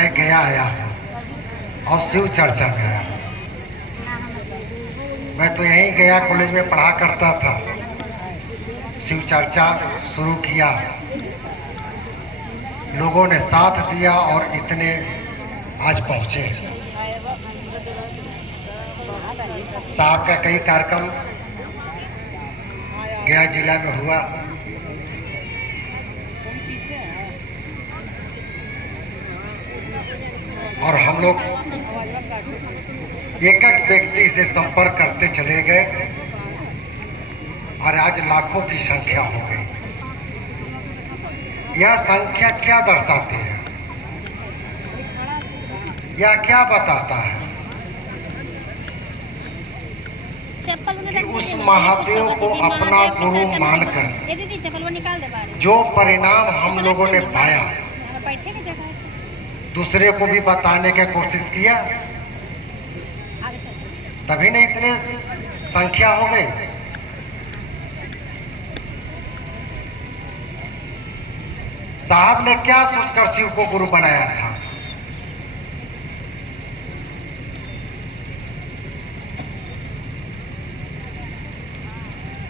मैं गया आया हूँ और शिव चर्चा में आया हूँ। मैं तो यहीं गया कॉलेज में पढ़ा करता था, शिव चर्चा शुरू किया, लोगों ने साथ दिया और इतने आज पहुँचे। साहब का कई कार्यक्रम गया जिला में हुआ। और हम लोग एक एक व्यक्ति से संपर्क करते चले गए और आज लाखों की संख्या हो गई। यह संख्या क्या दर्शाती है? यह क्या बताता है कि उस महादेव को अपना गुरु मानकर जो परिणाम हम लोगों ने पाया, दूसरे को भी बताने की कोशिश किया, तभी नहीं इतने संख्या हो गई। साहब ने क्या सोचकर शिव को गुरु बनाया था?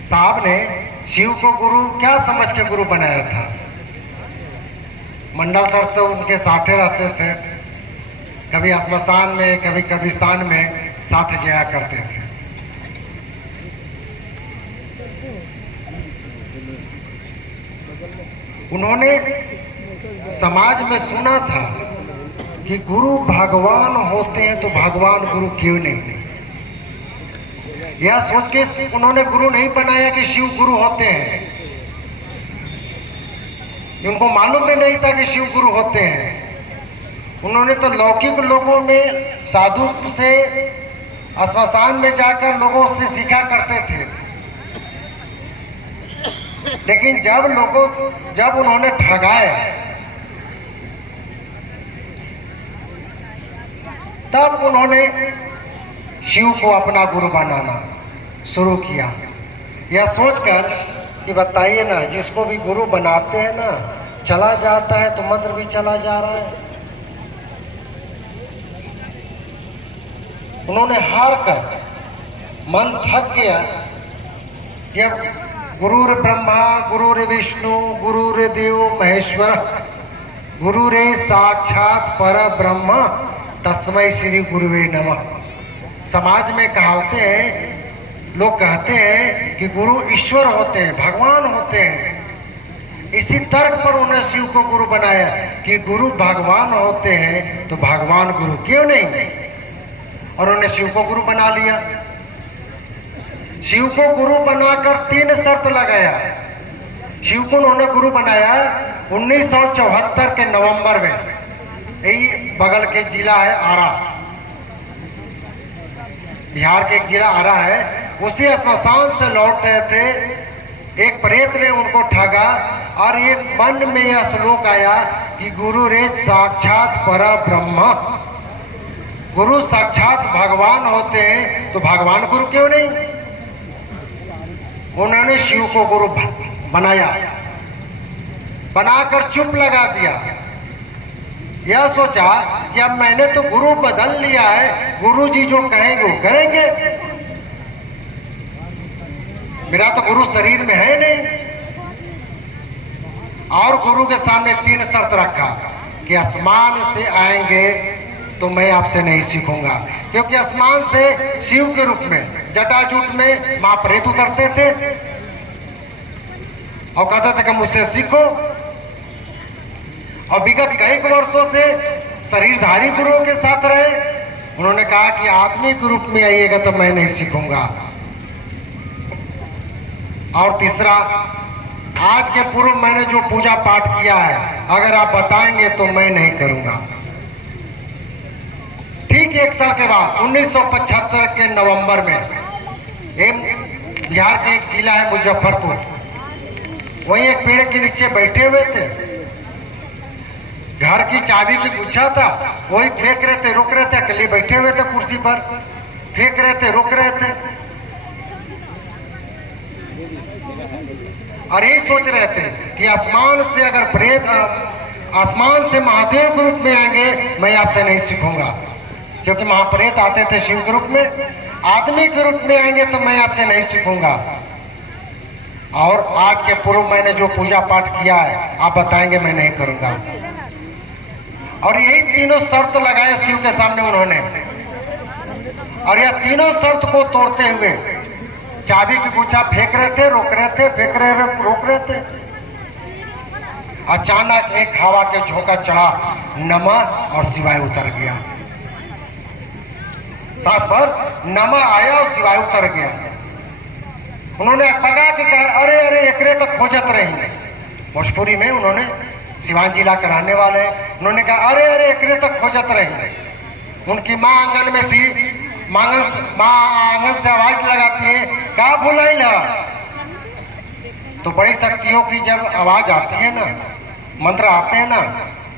साहब ने शिव को गुरु क्या समझ के गुरु बनाया था? मंडल सर तो उनके साथे रहते थे, कभी श्मशान में कभी कब्रिस्तान में साथ जाया करते थे। उन्होंने समाज में सुना था कि गुरु भगवान होते हैं, तो भगवान गुरु क्यों नहीं? यह सोच के उन्होंने गुरु नहीं बनाया कि शिव गुरु होते हैं। उनको मालूम भी नहीं था कि शिव गुरु होते हैं। उन्होंने तो लौकिक लोगों में साधु से श्मशान में जाकर लोगों से सीखा करते थे, लेकिन जब उन्होंने ठगाए, तब उन्होंने शिव को अपना गुरु बनाना शुरू किया। यह सोचकर कि बताइए ना, जिसको भी गुरु बनाते हैं ना, चला जाता है तो मंत्र भी चला जा रहा है। उन्होंने हार कर मन थक गया कि गुरुर ब्रह्मा गुरुर विष्णु गुरुर देव महेश्वर गुरुरे साक्षात पर ब्रह्म तस्मै श्री गुरुवे नमः। समाज में कहावते हैं, लोग कहते हैं कि गुरु ईश्वर होते हैं, भगवान होते हैं। इसी तर्क पर उन्हें शिव को गुरु बनाया कि गुरु भगवान होते हैं तो भगवान गुरु क्यों नहीं? और उन्हें शिव को गुरु बना लिया। शिव को गुरु बनाकर 3 शर्त लगाया। शिव को उन्होंने गुरु बनाया 1974 के नवंबर में। यही बगल के जिला है आरा, बिहार के एक जिला आरा है। उसी श्मशान से लौट रहे थे, एक प्रेत ने उनको ठगा और एक मन में यह श्लोक आया कि गुरु रे साक्षात पर ब्रह्म, गुरु साक्षात भगवान होते हैं तो भगवान गुरु क्यों नहीं? उन्होंने शिव को गुरु बनाया, बनाकर चुप लगा दिया। यह सोचा कि अब मैंने तो गुरु बदल लिया है, गुरु जी जो कहेंगे वो करेंगे, मेरा तो गुरु शरीर में है नहीं। और गुरु के सामने 3 शर्त रखा कि आसमान से आएंगे तो मैं आपसे नहीं सीखूंगा, क्योंकि आसमान से शिव के रूप में जटाजूट में मां प्रेत उतरते थे और कहते थे कि मुझसे सीखो। और विगत कई वर्षों से शरीरधारी गुरुओं के साथ रहे। उन्होंने कहा कि आत्मी के रूप में आइएगा तो मैं नहीं सीखूंगा। और तीसरा, आज के पूर्व मैंने जो पूजा पाठ किया है, अगर आप बताएंगे तो मैं नहीं करूंगा। ठीक 1 साल के बाद 1975 के नवंबर में बिहार के एक जिला है मुजफ्फरपुर, वहीं एक पेड़ के नीचे बैठे हुए थे। घर की चाबी की गुच्छा था, वही फेंक रहे थे, रुक रहे थे, अकेले बैठे हुए थे कुर्सी पर, फेंक रहे थे, रुक रहे थे और यही सोच रहे थे कि आसमान से अगर प्रेत आसमान से महादेव के रूप में आएंगे मैं आपसे नहीं सीखूंगा, क्योंकि महाप्रेत आते थे शिव के रूप में। आदमी के रूप में आएंगे तो मैं आपसे नहीं सीखूंगा। और आज के पूर्व मैंने जो पूजा पाठ किया है आप बताएंगे मैं नहीं करूंगा। और यही तीनों शर्त लगाए शिव के सामने उन्होंने, और यह तीनों शर्त को तोड़ते हुए चाबी की गुच्छा फेंक रहे थे, रोक रहे थे, फेंक रहे रोक रहे थे। अचानक एक हवा के झोंका चढ़ा, नमः और शिवाय उतर गया। सांस पर नमः आया और शिवाय उतर गया। उन्होंने पगा के कहा, अरे अरे एकरे तक खोजत रही। भोजपुरी में उन्होंने, सिवान जिला के रहने वाले, उन्होंने कहा अरे अरे एकरे तक खोजत रही। उनकी माँ आंगन में थी, माँ आंगन से आवाज लगाती है, कहा बुलाई ला। तो बड़ी शक्तियों की जब आवाज आती है ना, मंत्र आते हैं ना,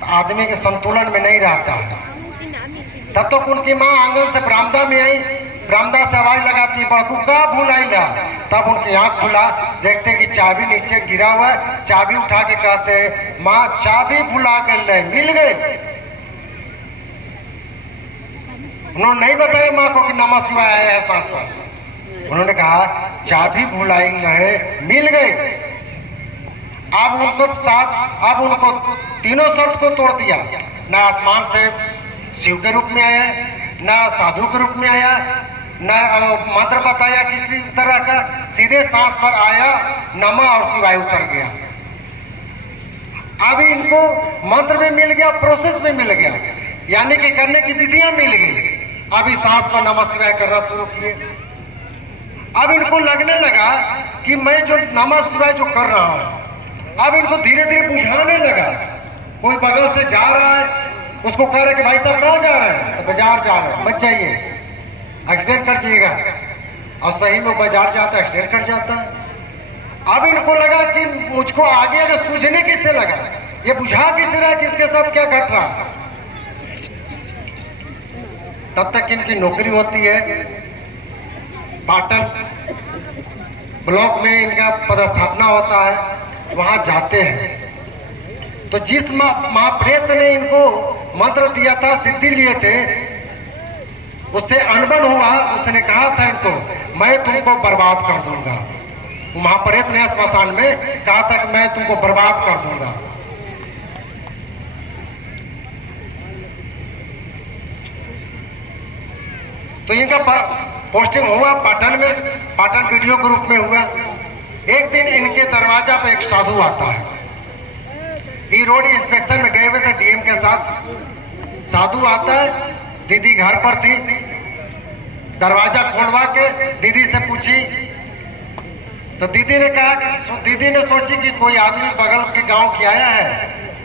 तो आदमी के संतुलन में नहीं रहता है। तब तक उनकी माँ आंगन से बरामदा में आई, बरामदा से आवाज लगाती, बड़कू का भुलाई ला। तब उनकी आंख खुला, देखते कि चाबी नीचे गिरा हुआ है। चाबी उठा के कहते, माँ चाबी भुला कर ले, मिल गई। उन्होंने नहीं बताया माँ को कि नमः शिवाय आया है सांस पर। उन्होंने कहा चाबी भुलाई है, मिल गई। अब उनको साथ, अब उनको तीनों शर्त को तोड़ दिया। न आसमान से शिव के रूप में आया, न साधु के रूप में आया, न मंत्र बताया किसी तरह का, सीधे सांस पर आया, नमः और शिवाय उतर गया। अभी इनको मंत्र में मिल गया, प्रोसेस में मिल गया, यानी कि करने की विधियां मिल गई। अभी सांस पर नमः शिवाय करना शुरू किए। अब इनको लगने लगा कि मैं जो नमः शिवाय जो कर रहा हूं, अब इनको धीरे धीरे बुझाने लगा। कोई बगल से जा रहा है, उसको कह रहे कि भाई साहब कहाँ जा रहे हैं, तो बाजार जा रहे हैं, बच जाइए, एक्सीडेंट कर जाइएगा। और सही में बाजार जाता है, एक्सीडेंट कर जाता है। अब इनको लगा कि मुझको आगे अगर सूझने किससे लगा, ये बुझा किस रहा है कि इसके साथ क्या घट रहा है। तब तक इनकी नौकरी होती है पाटन ब्लॉक में, इनका पदस्थापना होता है, वहां जाते हैं। तो जिस महाप्रेत ने इनको मंत्र दिया था, सिद्धि लिए थे, उससे अनबन हुआ। उसने कहा था इनको, मैं तुमको बर्बाद कर दूंगा। महाप्रेत ने श्मशान में कहा था कि मैं तुमको बर्बाद कर दूंगा। तो इनका पोस्टिंग हुआ पाटन में, पाटन वीडियो ग्रुप में हुआ। एक दिन इनके दरवाजा पे एक साधु आता है। ये रोड इंस्पेक्शन में गए हुए थे डीएम के साथ। साधु आता है, दीदी घर पर थी, दरवाजा खोलवा के दीदी से पूछी। तो दीदी ने कहा, दीदी ने सोची कि कोई आदमी बगल के गांव की आया है,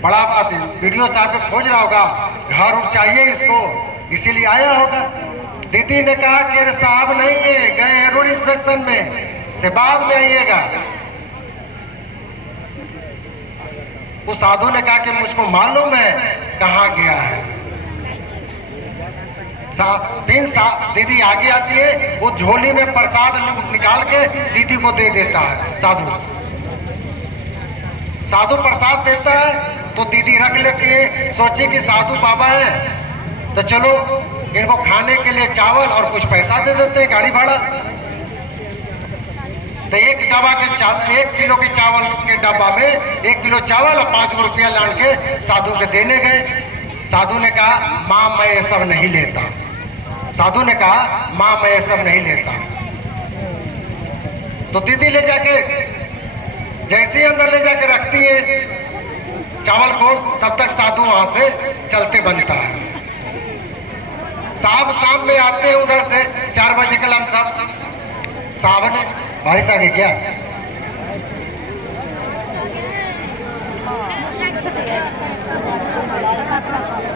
बड़ा बात है, वीडियो साहब को खोज रहा होगा, घर चाहिए इसको, इसीलिए आया होगा। दीदी ने कहा कि अरे साहब नहीं है, गए रोड इंस्पेक्शन में, से बाद में आइएगा। उस साधु ने कहा कि मुझको मालूम है कहाँ गया है। दीदी आगे आती है, वो झोली में प्रसाद निकाल के दीदी को दे देता है साधु। साधु प्रसाद देता है तो दीदी रख लेती है, सोची कि साधु बाबा है तो चलो इनको खाने के लिए चावल और कुछ पैसा दे देते हैं, गाड़ी भाड़ा। तो एक डब्बा के 1 किलो के चावल के डब्बा में 1 किलो चावल और 5 रुपया लान के साधु के देने गए। साधु ने कहा माँ मैं ये सब नहीं लेता। साधु ने कहा माँ मैं ये सब नहीं लेता। तो दीदी ले जाके, जैसे ही अंदर ले जाके रखती है चावल को, तब तक साधु वहां से चलते बनता है। साहब शाम में आते हैं उधर से 4 बजे के लमसम। साहब ने बारिश आ गई क्या?